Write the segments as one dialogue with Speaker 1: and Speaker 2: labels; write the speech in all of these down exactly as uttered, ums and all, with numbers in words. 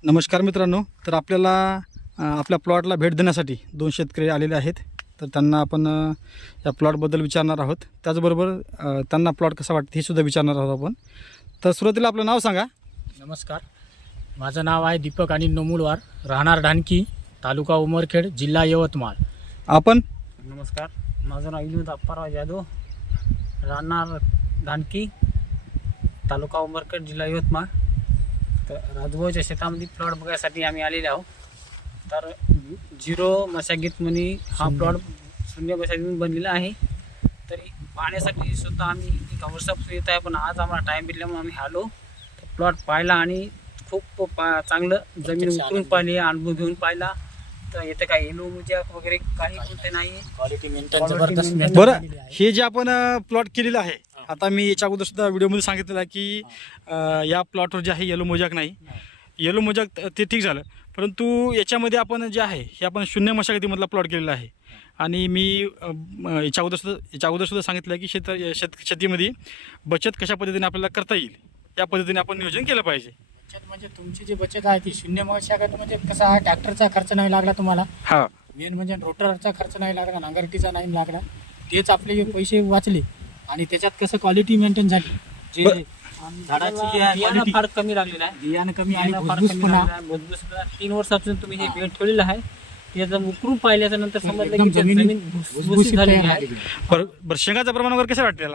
Speaker 1: नमस्कार मित्रांनो, तर आपल्याला अ, आपल्या प्लॉटला भेट देण्यासाठी दोन शेतकरी आलेले आहेत. तर त्यांना आपण अ, या प्लॉटबद्दल विचारणार आहोत. त्याचबरोबर अ, त्यांना प्लॉट कसा वाटतं हे सुद्धा विचारणार आहोत आपण. तर सुरुवातीला आपलं नाव सांगा.
Speaker 2: नमस्कार, माझं नाव आहे दीपक अनिल नमुलवार, राहणार ढानकी, तालुका उमरखेड, जिल्हा यवतमाळ.
Speaker 1: आपण
Speaker 2: नमस्कार, माझं नाव विनोद अप्पाराव जाधव, राहणार ढानकी, तालुका उमरखेड, जिल्हा यवतमाळ. तर राजभाऊच्या शेतामध्ये प्लॉट बघायसाठी आम्ही आलेले आहोत. तर झिरो मशागत म्हणे हा प्लॉट शून्य मशागत बनलेला आहे. तरी पाहण्यासाठी सुद्धा आम्ही एक वर्षापासून येत आहे, पण आज आम्हाला टाईम भेटल्यामुळे आम्ही आलो. प्लॉट पाहिला आणि खूप पा चांगलं जमीन उतरून पाहिली, अनुभव घेऊन पाहिला. तर येथे काही येलो मुजाक वगैरे काही कोणते नाही, क्वालिटी मेंटेन जबरदस्त maintain
Speaker 1: बरं,
Speaker 2: केलेली आहे.
Speaker 1: हे जे आपण प्लॉट केलेलं आहे, आता मी याच्या अगोदर सुद्धा व्हिडिओमध्ये सांगितलेलं आहे की अ, या प्लॉटवर जे आहे येलो मोजाक नाही. येलो मोजाक ते ठीक झालं, परंतु याच्यामध्ये आपण जे आहे हे आपण शून्य मशागतीमधला प्लॉट केलेला आहे. आणि मी अ, म, याच्या अगोदर सुद्धा याच्या अगोदर सुद्धा सांगितलं की शेत शेत शेतीमध्ये बचत कशा पद्धतीने आपल्याला करता येईल या पद्धतीने आपण नियोजन केलं पाहिजे.
Speaker 2: बचत म्हणजे तुमची जी बचत आहे ती शून्य मशागत म्हणजे कसा आहे, ट्रॅक्टरचा खर्च नाही लागला तुम्हाला,
Speaker 1: हां,
Speaker 2: मेन म्हणजे रोटरचा खर्च नाही लागला, नांगरटीचा नाही लागला. तेच आपले पैसे वाचले आणि त्याच्यात कसं क्वालिटी मेंटेन झाली. जे झाडाची जी आहे
Speaker 3: बियाणं
Speaker 2: quality,
Speaker 3: फार कमी लागलेलं आहे.
Speaker 2: बियाणं कमी आणि
Speaker 3: बियाणं फार
Speaker 2: भुसभुसपणा
Speaker 3: कमी लागलेलं आहे. भुसभुसपणा तीन वर्षापासून तुम्ही हे बेड ठेवलेलं आहे. त्याचं उकरून पाहिल्याच्या नंतर समजलं
Speaker 2: एकदम
Speaker 3: की ते
Speaker 2: जमिनी
Speaker 3: जमीन
Speaker 2: भुसभुशीत
Speaker 3: भुसभुशीत झालेली
Speaker 2: तयार
Speaker 3: आहे.
Speaker 2: झालेली.
Speaker 1: बरं बरं शेंगाचं प्रमाण वगैरे कसं वाटतं याला?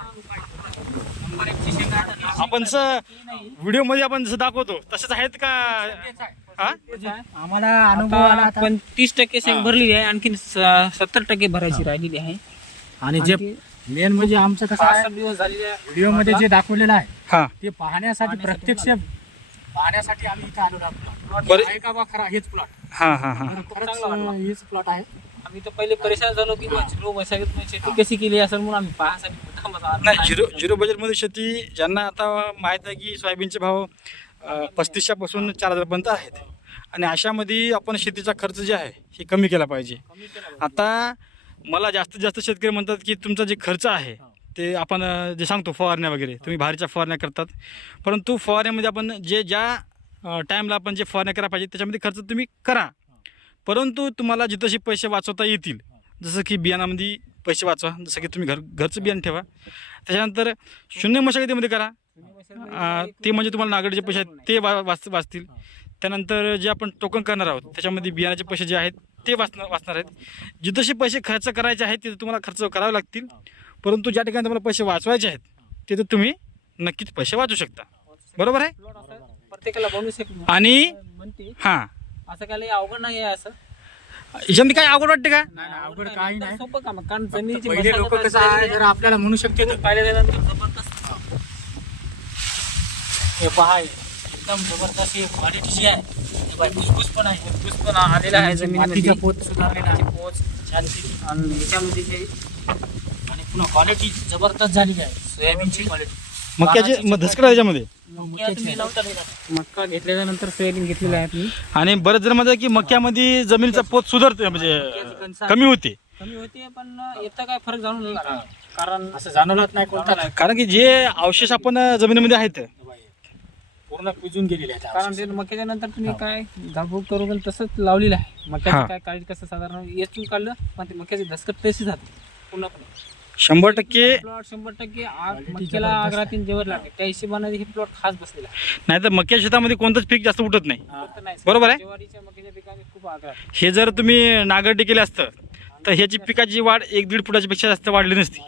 Speaker 3: नंबर एकची शेंगा आहे.
Speaker 1: आपण जसं व्हिडिओमध्ये आपण जसं दाखवतो तसंच आहेत का? हां,
Speaker 2: आम्हाला अनुभव आला
Speaker 3: आता
Speaker 2: आता.
Speaker 3: पण तीस टक्के शेंग भरलेली आहे, आणखी सत्तर टक्के भरायची राहिलेली आहे.
Speaker 2: आणि जे
Speaker 3: आणखी
Speaker 2: मेन म्हणजे आमचं कसं आहे,
Speaker 3: पासष्ट दिवस झालेले आहे.
Speaker 2: व्हिडिओ मध्ये जे दाखवलेलं आहे
Speaker 1: हां.
Speaker 2: ते पाहण्यासाठी प्रत्यक्ष पाहण्यासाठी आम्ही इथं आलो आहोत.
Speaker 1: बरं.
Speaker 2: आहे का बा खरा हेच प्लॉट?
Speaker 1: हां हां हां
Speaker 2: खरंच
Speaker 3: चांगला वाटला.
Speaker 2: हेच प्लॉट आहे.
Speaker 3: आम्ही तर पहिले परेशान झालो की बा झिरो मशागत मध्ये शेती कशी केली असेल म्हणून आम्ही पाहण्यासाठी मुद्दामच आलो.
Speaker 1: नाही, झिरो झिरो बजेटमध्ये शेती ज्यांना आता माहीत आहे की सोयाबीनचे भाव अ, पस्तीसच्यापासून चार हजारपर्यंत आहेत. आणि अशामध्ये आपण शेतीचा खर्च जे आहे हे कमी केला पाहिजे. आता मला जास्तीत जास्त शेतकरी म्हणतात की तुमचा जे खर्च आहे ते आपण अ, जे सांगतो फवारण्या वगैरे तुम्ही भारीच्या फवारण्या करतात, परंतु फवारण्यामध्ये आपण जे ज्या टाईमला आपण जे फवारण्या करायला पाहिजे त्याच्यामध्ये खर्च तुम्ही करा, परंतु तुम्हाला जिथंशी पैसे वाचवता येतील, जसं की बियाणामध्ये पैसे वाचवा, जसं की तुम्ही घर घरचं बियाणं ठेवा. त्याच्यानंतर शून्य मशागतीमध्ये करा, अ, ते म्हणजे तुम्हाला नागरीचे पैसे आहेत ते वा वाच वाचतील. त्यानंतर जे आपण टोकन करणार आहोत त्याच्यामध्ये बियाण्याचे पैसे जे आहेत ते वाचणार वाचणार आहेत. जिथंशी पैसे खर्च करायचे आहेत तिथे तुम्हाला खर्च करावे लागतील, परंतु ज्या ठिकाणी तुम्हाला पैसे वाचवायचे आहेत तिथे तुम्ही नक्कीच पैसे वाचू शकता. बरोबर आहे?
Speaker 3: प्लॉट असं प्रत्येकाला बनवू शकतो
Speaker 1: आणि
Speaker 3: म्हणते
Speaker 1: हां,
Speaker 3: असं काय लई अवघड नाही आहे. असं
Speaker 1: याच्यामध्ये काय अवघड वाटते का?
Speaker 2: नाही, नाही, अवघड काही नाही.
Speaker 3: सोपं काम आहे. कारण जमिनीची
Speaker 2: पहिले लोक
Speaker 3: मशागत
Speaker 2: कसं आहे जर आपल्याला म्हणू शकते तर
Speaker 3: पाहिल्यानंतर जबरदस्त
Speaker 2: हे पहा एकदम जबरदस्त ही क्वालिटीची आहे. हे बाई भुसभुस पण आहे.
Speaker 3: भुसभुसपणा आलेला आहे जमिनीमध्ये.
Speaker 2: मातीचा पोत सुधारलेला आहे.
Speaker 3: पोच आणि याच्यामध्ये जे
Speaker 2: आणि पुन्हा क्वालिटी जबरदस्त झालेली आहे. सोयाबीनची क्वालिटी.
Speaker 1: मक्याचे मग धसकडा त्याच्यामध्ये.
Speaker 3: मक्का तुम्ही लावता नाही का? मक्का घेतल्याच्या नंतर सोयाबीन घेतलेलं आहे तुम्ही.
Speaker 1: आणि बरेच जण म्हणतात की मक्यामध्ये जमिनीचा पोत सुधारते, म्हणजे कमी होते.
Speaker 3: कमी होते पण येतं काय फरक जाणून नाही लागला. कारण
Speaker 2: असं जाणवलंच नाही कोणता
Speaker 1: कारण की जे अवशेष आपण जमिनीमध्ये आहेत
Speaker 2: पूर्ण पिजून गेलेले आहेत.
Speaker 3: कारण ते मक्याच्या नंतर तुम्ही काय धाबूक करून तसंच लावलेलं आहे.
Speaker 1: हा.
Speaker 3: मक्याचं काय काळजी कसं साधारण येचून काढलं पण ते मक्याचे धसकट तशी जाते पूर्णपणे.
Speaker 1: शंभर टक्के.
Speaker 3: प्लॉट शंभर टक्के आग मक्याला आग राहतील जेवर लागते त्या हिशोबाने हे प्लॉट खास बसलेला आहे.
Speaker 1: नाही तर मक्या शेतामध्ये कोणतंच पीक जास्त उठत नाही.
Speaker 3: फक्त नाही
Speaker 1: बरोबर आहे.
Speaker 3: ज्वारीच्या मक्याच्या पिकाने खूप आग राहते.
Speaker 1: हे जर तुम्ही नागरटी केले असतं तर ह्याची पिकाची वाढ एक दीड फुटाच्या पेक्षा जास्त वाढली नसती.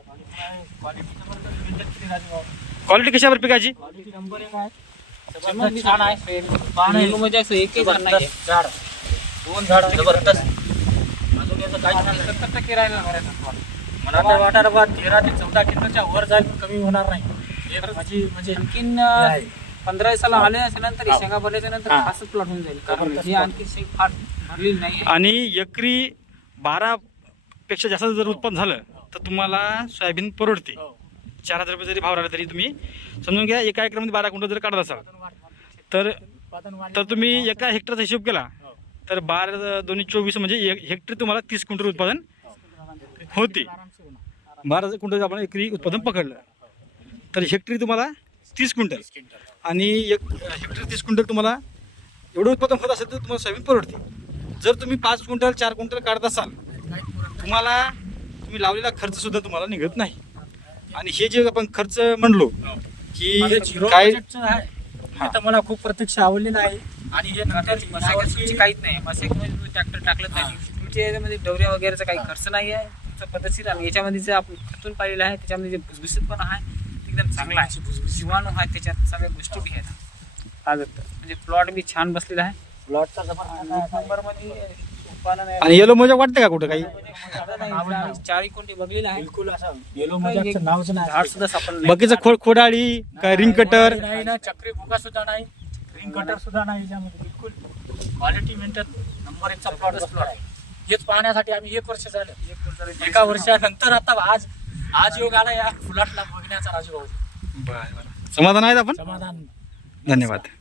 Speaker 1: क्वालिटी कशावर पिकाची?
Speaker 2: क्वालिटी नंबर एक आहे.
Speaker 3: जमीन बी छान आहे सोयाबीन.
Speaker 2: पान आहे.
Speaker 3: म्हणजे असं एकही झाड नाही आहे.
Speaker 2: झाड दोन झाड जबरदस्त. अजून याचं काहीच नाही.
Speaker 3: सत्तर टक्के राहिला भरायचा प्लॉट.
Speaker 2: मला तर वाटायला बा तेरा ते चौदा किलोच्या वर जाईल पण कमी होणार नाही. हे माझी म्हणजे
Speaker 3: आणखीन
Speaker 2: हे आहे.
Speaker 3: पंधरा दिवसाला आले नंतर शेंगा भरल्याच्या नंतर
Speaker 2: हा.
Speaker 3: खासच प्लॉट होऊन जाईल. कारण
Speaker 2: जबरदस्त
Speaker 3: ही
Speaker 2: plot.
Speaker 3: आणखी शेंग फार भरलेली नाही आहे.
Speaker 1: आणि एकरी बारा पेक्षा जास्त जर उत्पन्न झालं तर तुम्हाला सोयाबीन परवडते. चार हजार रुपये जरी भाव राहिला तरी तुम्ही समजून घ्या एका एकरमध्ये बारा क्विंटल जर काढत असाल तर
Speaker 2: उत्पादन वाढ-
Speaker 1: तर तुम्ही एका हेक्टरचा हिशोब केला तर बारा दोन्ही चोवीस म्हणजे एक हेक्टर तुम्हाला तीस क्विंटल उत्पादन होते.
Speaker 2: आरामसे होणार.
Speaker 1: बारा क्विंटल आपण एकरी उत्पादन पकडलं तर हेक्टरी तुम्हाला तीस क्विंटल आणि एक हेक्टर तीस क्विंटल तुम्हाला एवढं उत्पादन होत असेल तर तुम्हाला सोयाबीन परवडते. जर तुम्ही पाच क्विंटल चार क्विंटल काढत असाल तुम्हाला तुम्ही लावलेला खर्च सुद्धा तुम्हाला निघत नाही. आणि हे जे आपण खर्च म्हणलो की काय
Speaker 2: हे तर मला खूप प्रत्यक्ष आवडलेलं आहे. आणि हे नंतर
Speaker 3: मशागत काहीच नाही. मशागतमध्ये तुम्ही ट्रॅक्टर टाकलं नाही. तुमच्या याच्यामध्ये डवऱ्या वगैरेचा काही खर्च नाही आहे. तुमचं पद्धतशीर आणि याच्यामध्ये जे आपण खतून पाहिलेलं आहे त्याच्यामध्ये जे भुसभुशीतपणा आहे ते एकदम चांगला आहे. जीवाणू आहे त्याच्यात, सगळ्या गोष्टी बी आहेत. आज म्हणजे प्लॉट बी छान बसलेला आहे.
Speaker 2: प्लॉटचा
Speaker 3: नंबरमध्ये उत्पादन आहे.
Speaker 1: आणि येलो मोजा वाटते का कुठं काही?
Speaker 3: चारी कोणती बघलेली आहे.
Speaker 2: बिलकुल असं येलो मजाकचं नावच नाही.
Speaker 3: झाड सुद्धा सापडलं नाही.
Speaker 1: बाकीचं खोड खोडाळी काय रिंग कटर
Speaker 2: नाही ना, चक्री भुगा सुद्धा नाही, रिंग कटर सुद्धा नाही याच्यामध्ये. बिलकुल क्वालिटी मेंटेन नंबर एकचा प्लॉट प्लॉट आहे. हेच पाहण्यासाठी आम्ही एक वर्ष झालं, एक वर्ष झालं. एका वर्षानंतर आता आज आज योग आला या फुलाटला बघण्याचा राजूभाऊ.
Speaker 1: बरं बरं समाधान आहेत आपण.
Speaker 2: समाधान.
Speaker 1: धन्यवाद.